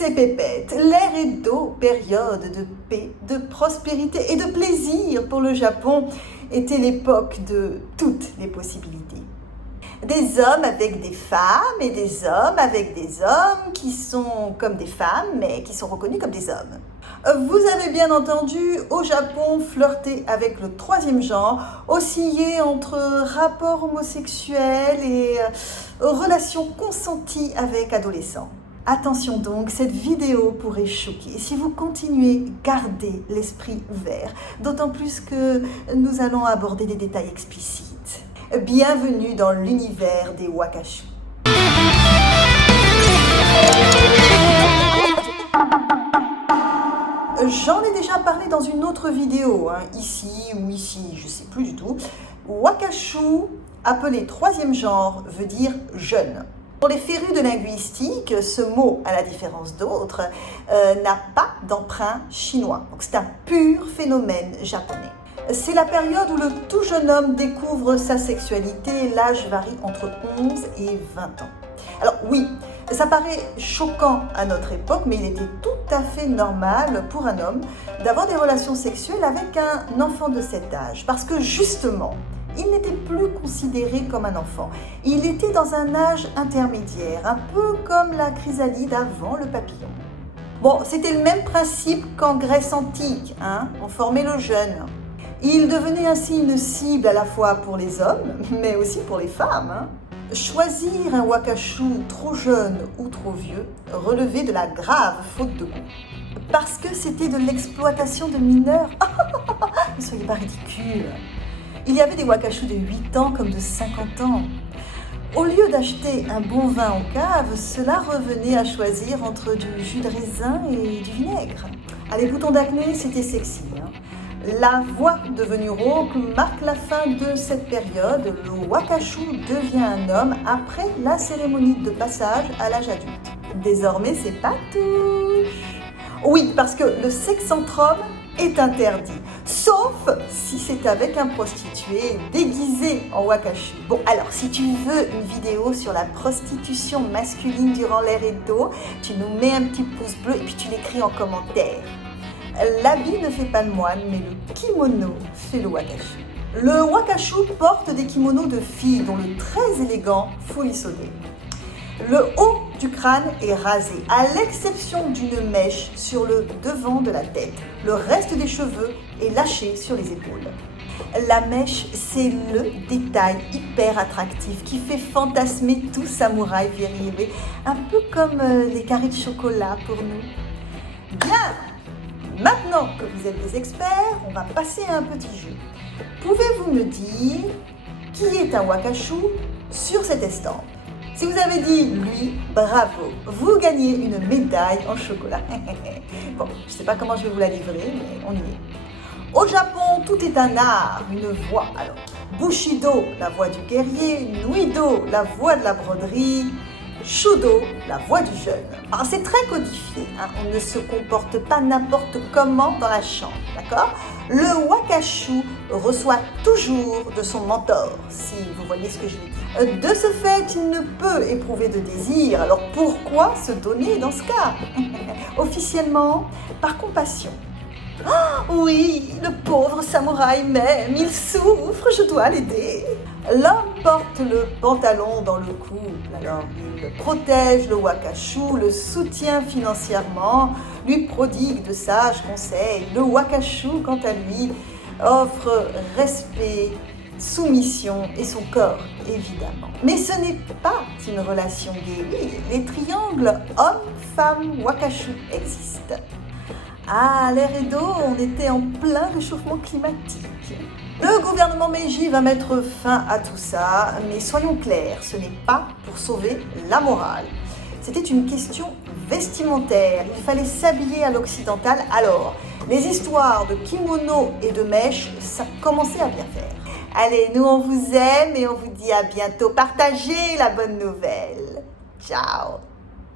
c'est Pépette, l'air Edo, période de paix, de prospérité et de plaisir pour le Japon, était l'époque de toutes les possibilités. Des hommes avec des femmes et des hommes avec des hommes qui sont comme des femmes mais qui sont reconnus comme des hommes. Vous avez bien entendu, au Japon, flirter avec le troisième genre, osciller entre rapports homosexuels et relations consenties avec adolescents. Attention donc, cette vidéo pourrait choquer si vous continuez, gardez l'esprit ouvert, d'autant plus que nous allons aborder des détails explicites. Bienvenue dans l'univers des wakashu. J'en ai déjà parlé dans une autre vidéo, ici ou ici, je ne sais plus du tout. Wakashu, appelé troisième genre, veut dire jeune. Pour les férus de linguistique, ce mot, à la différence d'autres, n'a pas d'emprunt chinois. Donc c'est un pur phénomène japonais. C'est la période où le tout jeune homme découvre sa sexualité. L'âge varie entre 11 et 20 ans. Alors oui, ça paraît choquant à notre époque, mais il était tout à fait normal pour un homme d'avoir des relations sexuelles avec un enfant de cet âge. Parce que justement, il n'était plus considéré comme un enfant. Il était dans un âge intermédiaire, un peu comme la chrysalide avant le papillon. Bon, c'était le même principe qu'en Grèce antique, on formait le jeune. Il devenait ainsi une cible à la fois pour les hommes, mais aussi pour les femmes. Choisir un wakashu trop jeune ou trop vieux relevait de la grave faute de goût. Parce que c'était de l'exploitation de mineurs. Ne soyez pas ridicules. Il y avait des wakashu de 8 ans comme de 50 ans. Au lieu d'acheter un bon vin en cave, cela revenait à choisir entre du jus de raisin et du vinaigre. Les boutons d'acné, c'était sexy. La voix devenue rauque marque la fin de cette période. Le wakashu devient un homme après la cérémonie de passage à l'âge adulte. Désormais, c'est pas tout. Oui, parce que le sexe entre hommes est interdit, sauf si c'est avec un prostitué déguisé en wakashu. Bon, alors, si tu veux une vidéo sur la prostitution masculine durant l'ère Edo, tu nous mets un petit pouce bleu et puis tu l'écris en commentaire. L'habit ne fait pas le moine, mais le kimono fait le wakashu. Le wakashu porte des kimonos de filles, dont le très élégant furisode. Le haut du crâne est rasé, à l'exception d'une mèche sur le devant de la tête. Le reste des cheveux est lâché sur les épaules. La mèche, c'est le détail hyper attractif qui fait fantasmer tout samouraï viril, un peu comme les carrés de chocolat pour nous. Bien! Maintenant que vous êtes des experts, on va passer à un petit jeu. Pouvez-vous me dire qui est un wakashu sur cette estampe? Si vous avez dit lui, bravo, vous gagnez une médaille en chocolat. Bon, je ne sais pas comment je vais vous la livrer, mais on y est. Au Japon, tout est un art, une voix. Alors, Bushido, la voix du guerrier, Nuido, la voix de la broderie, Shudo, la voix du jeune. Alors c'est très codifié, on ne se comporte pas n'importe comment dans la chambre, d'accord? Le wakashu reçoit toujours de son mentor, si vous voyez ce que je veux dire. De ce fait, il ne peut éprouver de désir, alors pourquoi se donner dans ce cas? Officiellement, par compassion. Oh, oui, le pauvre samouraï m'aime, il souffre, je dois l'aider. L'homme porte le pantalon dans le couple, alors il protège le wakashu, le soutient financièrement, lui prodigue de sages conseils. Le wakashu, quant à lui, offre respect, soumission et son corps, évidemment. Mais ce n'est pas une relation gay. Oui, les triangles homme-femme wakashu existent. À l'ère Edo, on était en plein réchauffement climatique. Le gouvernement Meiji va mettre fin à tout ça, mais soyons clairs, ce n'est pas pour sauver la morale. C'était une question vestimentaire, il fallait s'habiller à l'occidental, alors les histoires de kimono et de mèches, ça commençait à bien faire. Allez, nous on vous aime et on vous dit à bientôt, partagez la bonne nouvelle. Ciao.